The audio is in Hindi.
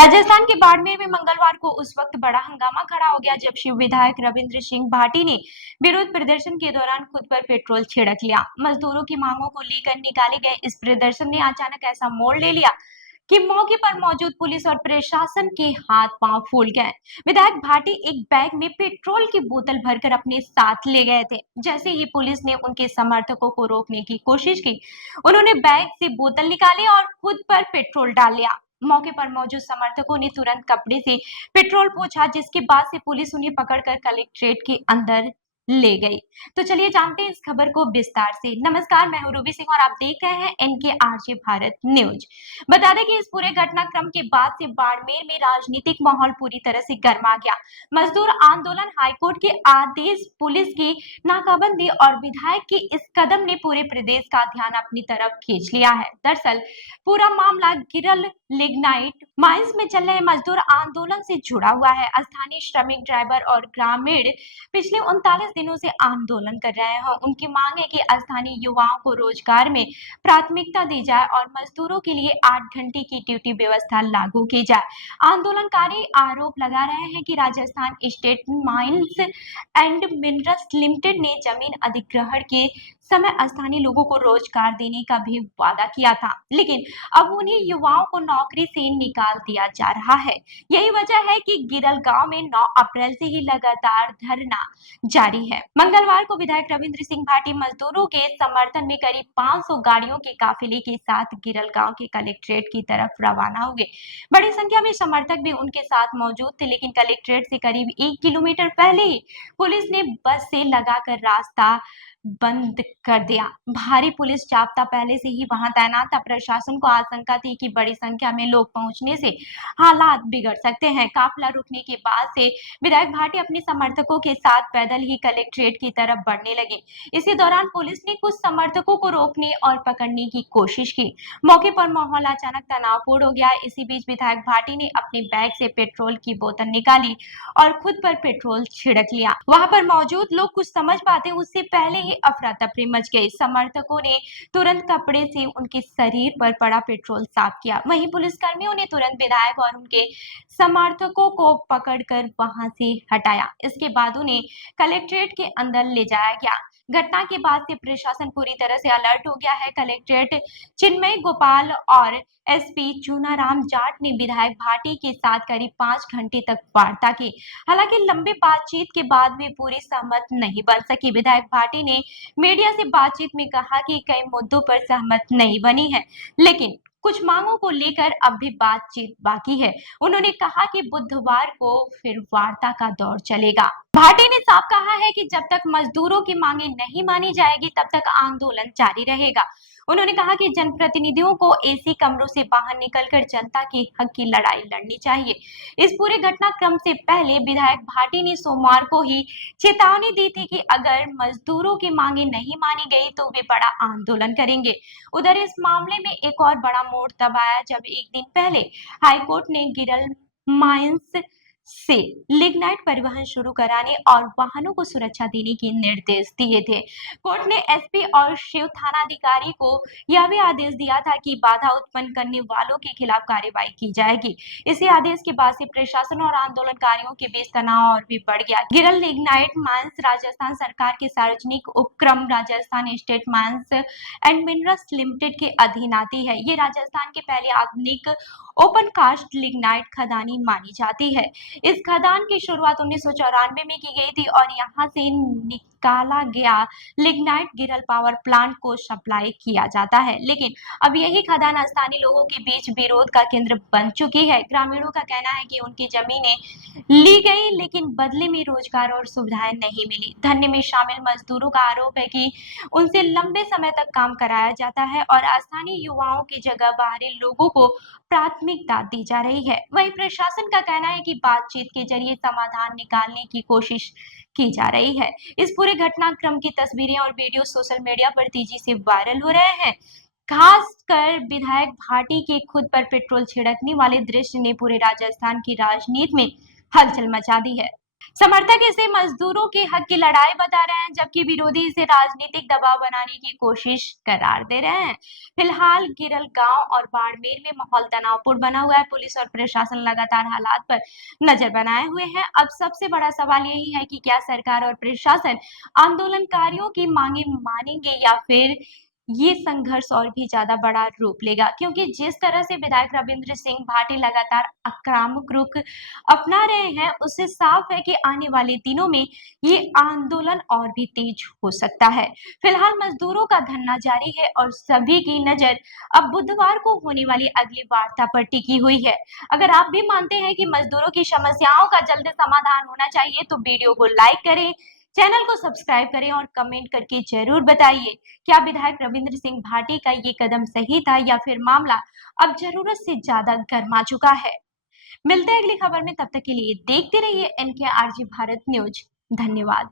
राजस्थान के बाड़मेर में मंगलवार को उस वक्त बड़ा हंगामा खड़ा हो गया जब शिव विधायक रविंद्र सिंह भाटी ने विरोध प्रदर्शन के दौरान खुद पर पेट्रोल छिड़क लिया। मजदूरों की मांगों को लेकर निकाले गए इस प्रदर्शन ने अचानक ऐसा मोड़ ले लिया कि मौके पर मौजूद पुलिस और प्रशासन के हाथ पांव फूल गए। विधायक भाटी एक बैग में पेट्रोल की बोतल भरकर अपने साथ ले गए थे। जैसे ही पुलिस ने उनके समर्थकों को रोकने की कोशिश की, उन्होंने बैग से बोतल निकाली और खुद पर पेट्रोल डाल लिया। मौके पर मौजूद समर्थकों ने तुरंत कपड़े से पेट्रोल पोंछा, जिसके बाद से पुलिस उन्हें पकड़कर कलेक्ट्रेट के अंदर ले गई। तो चलिए जानते हैं इस खबर को विस्तार से। नमस्कार, मैं हूं रूबी सिंह और आप देख रहे हैं एनके आरजे भारत न्यूज। बता दें कि इस पूरे घटनाक्रम के बाद से बाड़मेर में राजनीतिक माहौल पूरी तरह से गर्मा गया। मजदूर आंदोलन, हाईकोर्ट के आदेश, पुलिस की नाकाबंदी और विधायक के इस कदम ने पूरे प्रदेश का ध्यान अपनी तरफ खींच लिया है। दरअसल पूरा मामला गिरल लिग्नाइट माइंस में चल रहे मजदूर आंदोलन से जुड़ा हुआ है। स्थानीय श्रमिक, ड्राइवर और ग्रामीण पिछले 39 दिनों से आंदोलन कर रहे हैं। उनकी मांग है कि स्थानीय युवाओं को रोजगार में प्राथमिकता दी जाए और मजदूरों के लिए 8 घंटे की ड्यूटी व्यवस्था लागू की जाए। आंदोलनकारी आरोप लगा रहे हैं कि Rajasthan state mines and minerals limited ने जमीन अधिग्रहण के समय स्थानीय लोगों को रोजगार देने का भी वादा किया था, लेकिन अब उन्हें युवाओं को नौकरी से निकाल दिया जा रहा है। यही वजह है कि गिरल गांव में 9 अप्रैल से ही लगातार धरना जारी है। मंगलवार को विधायक रविंद्र सिंह भाटी मजदूरों के समर्थन में करीब 500 गाड़ियों के काफिले के साथ गिरल गांव के कलेक्ट्रेट की तरफ रवाना हुए। बड़ी संख्या में समर्थक भी उनके साथ मौजूद थे, लेकिन कलेक्ट्रेट से करीब 1 किलोमीटर पहले ही पुलिस ने बस से लगाकर रास्ता बंद कर दिया। भारी पुलिस जाब्ता पहले से ही वहां तैनात था। प्रशासन को आशंका थी कि बड़ी संख्या में लोग पहुंचने से हालात बिगड़ सकते हैं। काफिला रुकने के बाद से विधायक भाटी अपने समर्थकों के साथ पैदल ही कलेक्ट्रेट की तरफ बढ़ने लगे। इसी दौरान पुलिस ने कुछ समर्थकों को रोकने और पकड़ने की कोशिश की। मौके पर माहौल अचानक तनावपूर्ण हो गया। इसी बीच विधायक भाटी ने अपने बैग से पेट्रोल की बोतल निकाली और खुद पर पेट्रोल छिड़क लिया। वहां पर मौजूद लोग कुछ समझ पाते उससे पहले ही अफरा तफरी मच गई। समर्थकों ने तुरंत कपड़े से उनके शरीर पर पड़ा पेट्रोल साफ किया। वहीं पुलिसकर्मियों ने तुरंत विधायक और उनके समर्थकों को पकड़कर वहां से हटाया। इसके बाद उन्हें कलेक्ट्रेट के अंदर ले जाया गया। घटना के बाद से प्रशासन पूरी तरह से अलर्ट हो गया है। कलेक्ट्रेट चिन्मय गोपाल और एसपी चूनाराम जाट ने विधायक भाटी के साथ करीब 5 घंटे तक वार्ता की। हालांकि लंबी बातचीत के बाद भी पूरी सहमत नहीं बन सकी। विधायक भाटी ने मीडिया से बातचीत में कहा कि कई मुद्दों पर सहमत नहीं बनी है, लेकिन कुछ मांगों को लेकर अब भी बातचीत बाकी है। उन्होंने कहा कि बुधवार को फिर वार्ता का दौर चलेगा। भाटी ने साफ कहा है कि जब तक मजदूरों की मांगे नहीं मानी जाएगी तब तक आंदोलन जारी रहेगा। उन्होंने कहा कि जनप्रतिनिधियों को एसी कमरों से बाहर निकलकर जनता के हक की लड़ाई लड़नी चाहिए। इस पूरे घटनाक्रम से पहले विधायक भाटी ने सोमवार को ही चेतावनी दी थी कि अगर मजदूरों की मांगे नहीं मानी गई तो वे बड़ा आंदोलन करेंगे। उधर इस मामले में एक और बड़ा मोड़ तब आया जब एक दिन पहले हाईकोर्ट ने गिरल माइंस से लिग्नाइट परिवहन शुरू कराने और वाहनों को सुरक्षा देने के निर्देश दिए थे। कोर्ट ने एसपी और शिव थानाधिकारी को यह भी आदेश दिया था कि बाधा उत्पन्न करने वालों के खिलाफ कार्रवाई की जाएगी। इसी आदेश के बाद से प्रशासन और आंदोलनकारियों के बीच तनाव और भी बढ़ गया। गिरल लिग्नाइट माइंस राजस्थान सरकार के सार्वजनिक उपक्रम Rajasthan state mines and minerals limited के अधीन आती है। ये राजस्थान के पहले आधुनिक ओपन कास्ट लिग्नाइट खदानी मानी जाती है। इस खदान की शुरुआत 1994 में की गई थी और यहाँ से निकाला गया लिग्नाइट गिरल पावर प्लांट को सप्लाई किया जाता है। लेकिन अब यही खदान स्थानीय लोगों के बीच विरोध का केंद्र बन चुकी है। ग्रामीणों का कहना है कि उनकी जमीनें ली गई, लेकिन बदले में रोजगार और सुविधाएं नहीं मिली। धरने में शामिल मजदूरों का आरोप है कि उनसे लंबे समय तक काम कराया जाता है और स्थानीय युवाओं की जगह बाहरी लोगों को प्राथमिकता दी जा रही है। वहीं प्रशासन का कहना है कि बातचीत के जरिए समाधान निकालने की कोशिश की जा रही है। इस पूरे घटनाक्रम की तस्वीरें और वीडियो सोशल मीडिया पर तेजी से वायरल हो रहे हैं। खासकर विधायक भाटी के खुद पर पेट्रोल छिड़कने वाले दृश्य ने पूरे राजस्थान की राजनीति में हलचल मचा दी है। समर्थक इसे मजदूरों के हक की लड़ाई बता रहे हैं, जबकि विरोधी इसे राजनीतिक दबाव बनाने की कोशिश करार दे रहे हैं। फिलहाल गिरल गांव और बाड़मेर में माहौल तनावपूर्ण बना हुआ है। पुलिस और प्रशासन लगातार हालात पर नजर बनाए हुए हैं। अब सबसे बड़ा सवाल यही है कि क्या सरकार और प्रशासन आंदोलनकारियों की मांगे मानेंगे या फिर ये संघर्ष और भी ज्यादा बड़ा रूप लेगा, क्योंकि जिस तरह से विधायक रविंद्र सिंह भाटी लगातार आक्रामक रुख अपना रहे हैं, उससे साफ है कि आने वाले दिनों में ये आंदोलन और भी तेज हो सकता है। फिलहाल मजदूरों का धरना जारी है और सभी की नजर अब बुधवार को होने वाली अगली वार्ता पर टिकी हुई है। अगर आप भी मानते हैं कि मजदूरों की समस्याओं का जल्द समाधान होना चाहिए, तो वीडियो को लाइक करें, चैनल को सब्सक्राइब करें और कमेंट करके जरूर बताइए, क्या विधायक रविंद्र सिंह भाटी का ये कदम सही था या फिर मामला अब जरूरत से ज्यादा गर्मा चुका है। मिलते हैं अगली खबर में, तब तक के लिए देखते रहिए एनके आरजी भारत न्यूज। धन्यवाद।